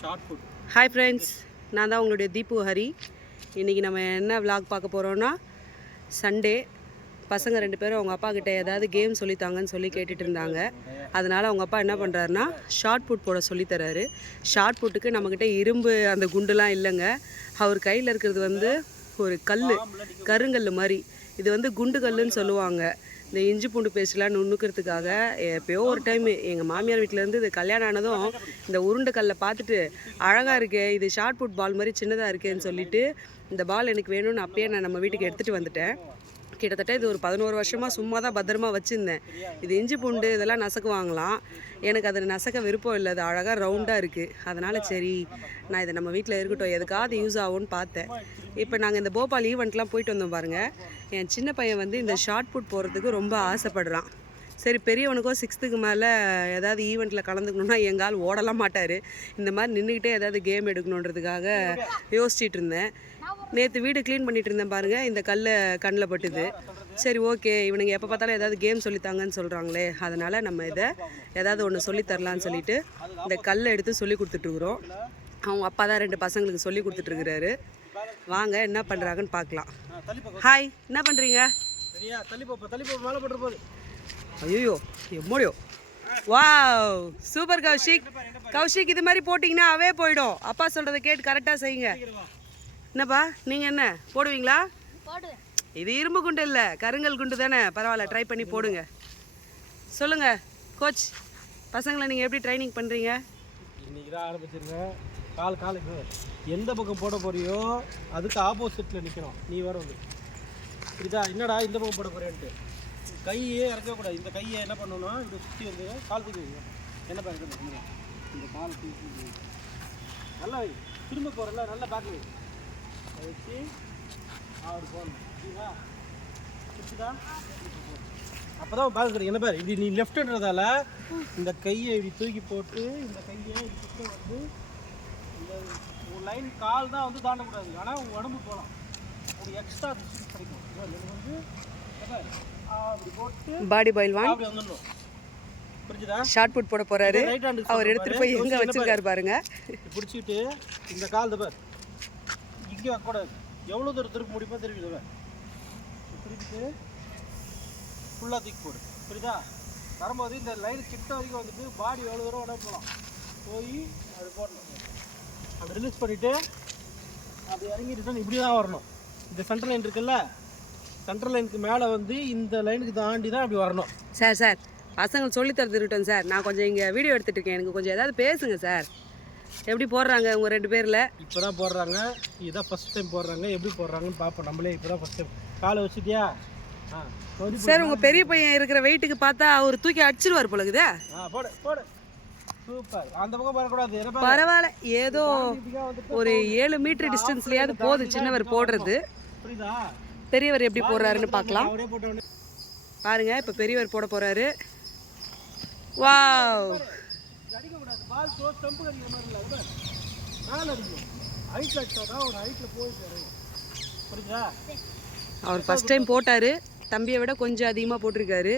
Shot put hi friends நான் தான் உங்களுடைய தீபு ஹரி. இன்றைக்கி நம்ம என்ன விலாக் பார்க்க போகிறோன்னா சண்டே பசங்க ரெண்டு பேரும் அவங்க அப்பா கிட்டே ஏதாவது கேம் சொல்லித்தாங்கன்னு சொல்லி கேட்டுட்டு இருந்தாங்க. அதனால் அவங்க அப்பா என்ன பண்ணுறாருன்னா ஷார்ட் புட் போட சொல்லித்தராரு ஷார்ட் புட்டுக்கு நம்மக்கிட்ட இரும்பு அந்த குண்டுலாம் இல்லைங்க. அவர் கையில் இருக்கிறது வந்து ஒரு கல் கருங்கல் மாதிரி. இது வந்து குண்டு கல்லுன்னு சொல்லுவாங்க. இந்த இஞ்சி பூண்டு பேஸ்ட்லாம் நுண்ணுக்கிறதுக்காக எப்பயோ ஒரு டைம் எங்கள் மாமியார் வீட்டிலேருந்து இது கல்யாணம் ஆனதும் இந்த உருண்டை கல்லை பார்த்துட்டு அழகாக இருக்கே இது ஷார்ட் புட் பால் மாதிரி சின்னதாக இருக்கேன்னு சொல்லிட்டு இந்த பால் எனக்கு வேணும்னு அப்பயே நான் நம்ம வீட்டுக்கு எடுத்துகிட்டு வந்துட்டேன். கிட்டத்தட்ட இது ஒரு பதினோரு வருஷமாக சும்மா தான் பத்திரமா வச்சுருந்தேன். இது இஞ்சி பூண்டு இதெல்லாம் நசக்குவாங்களாம். எனக்கு அதில் நசக்க விருப்பம் இல்லை. அது அழகாக ரவுண்டாக இருக்குது அதனால் சரி நான் இதை நம்ம வீட்டில் இருக்கட்டும். எதுக்காவது யூஸ் ஆகும்னு பார்த்தேன். இப்போ நாங்கள் இந்த போபால் ஈவெண்ட்லாம் போயிட்டு வந்தோம் பாருங்கள் என் சின்ன பையன் வந்து இந்த ஷார்ட் புட் போகிறதுக்கு ரொம்ப ஆசைப்படுறான். சரி பெரியவனுக்கும் சிக்ஸ்த்துக்கு மேலே ஏதாவது ஈவெண்ட்டில் கலந்துக்கணுன்னா எங்கால் ஓடலாம் மாட்டார். இந்த மாதிரி நின்றுக்கிட்டே ஏதாவது கேம் எடுக்கணுன்றதுக்காக யோசிச்சிட்டு இருந்தேன். நேற்று வீடு க்ளீன் பண்ணிட்டு இருந்தேன் பாருங்கள் இந்த கல் கண்ணில் பட்டுது. சரி ஓகே இவனுங்க எப்போ பார்த்தாலும் ஏதாவது கேம் சொல்லித்தாங்கன்னு சொல்கிறாங்களே அதனால் நம்ம இதை ஏதாவது ஒன்று சொல்லித்தரலான்னு சொல்லிட்டு இந்த கல்லை எடுத்து சொல்லி கொடுத்துட்ருக்குறோம் அவங்க அப்பா தான் ரெண்டு பசங்களுக்கு சொல்லி கொடுத்துட்ருக்குறாரு வாங்க என்ன பண்ணுறாங்கன்னு பார்க்கலாம். ஹாய் என்ன பண்ணுறீங்க ஐயோ எம்மோடியோ. Wow super Kaushik. கௌஷிக் இது மாதிரி போட்டிங்கன்னா அவே போயிடும். அப்பா சொல்கிறத கேட்டு கரெக்டாக செய்யுங்க. என்னப்பா நீங்கள் என்ன போடுவீங்களா? இது இரும்பு குண்டு இல்லை கருங்கல் குண்டு தானே பரவாயில்ல ட்ரை பண்ணி போடுங்க. சொல்லுங்கள் கோச் பசங்களை நீங்கள் எப்படி ட்ரைனிங் பண்ணுறீங்க இன்னைக்கு தான் ஆரம்பிச்சிருக்கேன். கால் காலுக்கு எந்த பக்கம் போட போறியோ அதுக்கு ஆப்போசிட்டில் நிற்கணும் நீ வர வந்து. புரியுதா? என்னடா இந்த பக்கம் போட போறேன்ட்டு கையே இறக்கக்கூடாது. இந்த கையை என்ன பண்ணணும்னா இப்படி சுற்றி வந்து கால் தூக்கி வைங்க. என்ன பண்ணுறது இந்த காலை தூக்கி. நல்லா வை. திரும்ப போகிறல நல்லா வை. அதை வச்சு அப்படி போடணும் புரிச்சுதா அப்போ தான் என்ன பேர் இப்படி நீ லெஃப்ட்ன்றதால இந்த கையை இப்படி தூக்கி போட்டு இந்த கையை இப்படி வந்து இந்த உன் லைன் கால் தான் வந்து தாண்டக்கூடாது. ஆனால் உன் உடம்பு போகலாம் ஒரு எக்ஸ்ட்ரா டிஸ்டன்ஸ் கிடைக்கும் இது வந்து அப்படி போட்டு பாடி பாயில் வான் அப்படி வந்துடணும். ஷார்ட் புட் போட ஹேண்டு அவர் எடுத்துகிட்டு போய் எங்கே வச்சிருக்காரு பாருங்க. பிடிச்சிக்கிட்டு இந்த கால் பார். இங்கே வைக்கக்கூடாது எவ்வளோ தூரம் திருப்பி முடியுமோ திருப்பி இதை திருப்பிட்டு ஃபுல்லாக தூக்கி போடு. புரியுதா? வரும்போது இந்த லைன் கிட்ட வரைக்கும் வந்துட்டு பாடி எவ்வளோ தூரம் வேணால் போகலாம் போய் அது போடணும். அதை ரிலீஸ் பண்ணிவிட்டு அது இறங்கி ரிட்டர்ன் இப்படி தான் வரணும். இந்த சென்ட்ரல் லைன் இருக்குல்ல சென்ட்ரல் லைனுக்கு மேலே வந்து இந்த லைனுக்கு தாண்டி தான் அப்படி வரணும். சார் சார் பசங்களுக்கு சொல்லி தரது இருக்கட்டும் சார். நான் கொஞ்சம் இங்கே வீடியோ எடுத்துகிட்டு இருக்கேன். எனக்கு கொஞ்சம் ஏதாவது பேசுங்க சார். எப்படி போடுறாங்க உங்கள் ரெண்டு பேரில்? இப்போ தான் போடுறாங்க. இதுதான் ஃபஸ்ட் டைம் போடுறாங்க. எப்படி போடுறாங்கன்னு பார்ப்போம். நம்மளே இப்போ தான் ஃபஸ்ட் டைம் காலை வச்சுட்டியா? சரி உங்கள் பெரிய பையன் இருக்கிற வெயிட்டுக்கு பார்த்தா அவர் தூக்கி அடிச்சிருவார் போலக்குதே ஆ போடு போடு. சூப்பர். அந்த பக்கம் வரக்கூடாது. பரவாயில்ல. ஏதோ ஒரு ஏழு மீட்டர் டிஸ்டன்ஸ்லயாவது போகுது. சின்னவர் போடுறது. பெரியவர் எப்படி போடுறாருன்னு பார்க்கலாம். பாருங்க இப்போ பெரியவர் போட போறாரு. வாவ். அடிக்கக்கூடாது பால் சோ ஸ்டம்பு அடிக்கிற மாதிரி இல்லை அது மேலே அடிக்கணும் ஹைட்டில் அடிச்சா தான் ஒரு ஹைட்டில் போயிட்டு இறங்கும் புரியுதா அவர் ஃபர்ஸ்ட் டைம் போட்டாரு. தம்பியை விட கொஞ்சம் அதிகமாக போட்டிருக்காரு.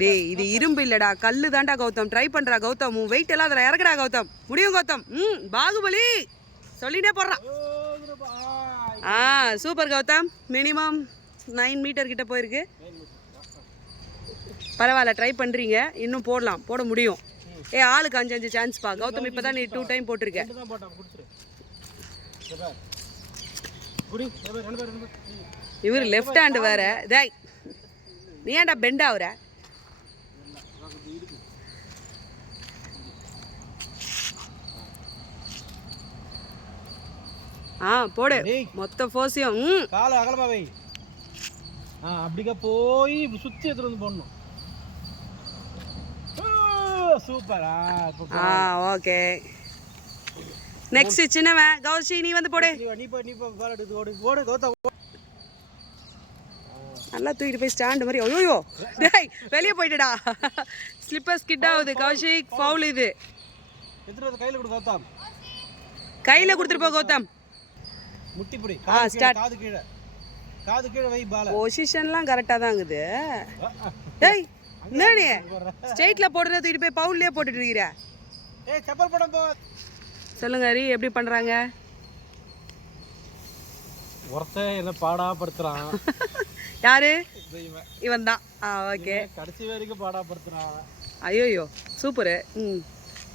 டேய் இது இரும்பு இல்லடா. கல்லு தான்டா கௌதம். ட்ரை பண்றா கௌதம். உன் வெயிட் எல்லாம் அதில் இறக்குடா கௌதம். முடியும் கௌதம். ம் பாகுபலி. சொல்லிட்டே போடுறான் ஆ super Gautham. Minimum nine meter கிட்ட போயிருக்கு. பரவாயில்ல ட்ரை பண்ணுறீங்க இன்னும் போடலாம். போட முடியும். ஏ ஆளுக்கு அஞ்சு அஞ்சு சான்ஸ் பா. கௌதம் இப்போ தான் நீ டூ டைம் போட்டிருக்க. ரெண்டு தான் போட்டான் கொடுத்துரு. இதை பாரு. குடி இதை பாரு, ரெண்டு பேர் ரெண்டு பேர். ம். இவர் லெஃப்ட் ஹேண்டு வேற. டேய் நீ ஏன்டா பெண்ட் ஆகுற ஆ போடு. மொத்த ஃபோர்ஸையும் காலை அகலமா வை. ஆ அப்படிக்கா போய் சுத்தி எடுத்துட்டு வந்து போடணும். சூப்பர் ஆ ஓகே. நெக்ஸ்ட் சின்னவன் கௌஷி நீ வந்து போடு. நல்லா தூக்கிட்டு போய் ஸ்டாண்ட் மாதிரி ஐயோ டேய் வெளியே போயிட்டுடா. ஸ்லிப்பர் ஸ்கிட் ஆகுது கௌஷிக் ஃபவுல் இது. கையில கொடு கௌதம். கையில் கொடுத்துட்டு போ கௌதம். முட்டி பிடி ஆ, start. காது கீழே. காது கீழே வை பால பொசிஷன்லாம் கரெக்டாக தான் இருக்குது. டேய் என்னடி? ஸ்ட்ரெயிட்டில் போடுறது தூக்கிட்டு போய் பவுல்லே போட்டுட்டு இருக்கிற? ஏய் செப்பல் படம் போ. சொல்லுங்க ஹரி எப்படி பண்ணுறாங்க ஒருத்தன் என்ன பாடாப்படுத்துறான். யாரு? இந்த இவன். தான் ஆ ஓகே. கடைசி வரைக்கும் பாடாப்படுத்துறான். ஐயோயோ சூப்பரு. ம்.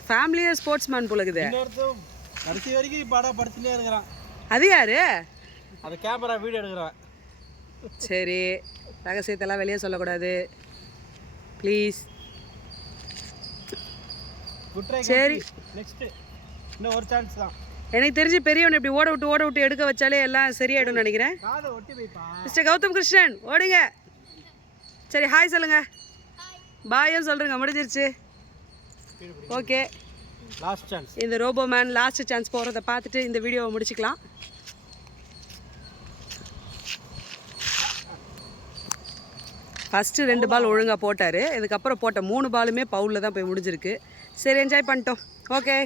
ஃபேமிலியே ஸ்போர்ட்ஸ் மேன் போலக்குது. இன்னொருத்தன் கடைசி வரைக்கும் பாடாப்படுத்தினே இருக்கிறான். அது யாரு? அந்த கேமரா வீடியோ எடுக்கிறான். சரி. ரகசியத்தெல்லாம் வெளியே சொல்லக்கூடாது. ப்ளீஸ் சரி. இன்னும் ஒரு சான்ஸ் தான். எனக்கு தெரிஞ்சு பெரியவனை இப்படி ஓட விட்டு ஓட விட்டு எடுக்க வச்சாலே எல்லாம் சரியாயிடும்னு நினைக்கிறேன். மிஸ்டர் கௌதம் கிருஷ்ணன் ஓடுங்க. சரி ஹாய் சொல்லுங்க. பாயும் சொல்றேங்க முடிஞ்சிருச்சு. ஓகே லாஸ்ட் சான்ஸ் இந்த ரோபோ மேன் லாஸ்ட் சான்ஸ் போகிறத பார்த்துட்டு இந்த வீடியோவை முடிச்சுக்கலாம். ஃபஸ்ட்டு ரெண்டு பால் ஒழுங்காக போட்டார். இதுக்கப்புறம் போட்ட மூணு பாலுமே பவுலில் தான் போய் முடிஞ்சிருக்கு. சரி என்ஜாய் பண்ணிட்டோம். ஓகே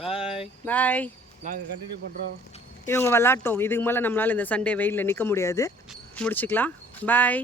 பாய் பாய் நாங்கள் கண்டினியூ பண்ணுறோம் இவங்க விளாட்டோம். இதுக்கு மேலே நம்மளால் இந்த சண்டே வெயிலில் நிற்க முடியாது. முடிச்சுக்கலாம். பாய்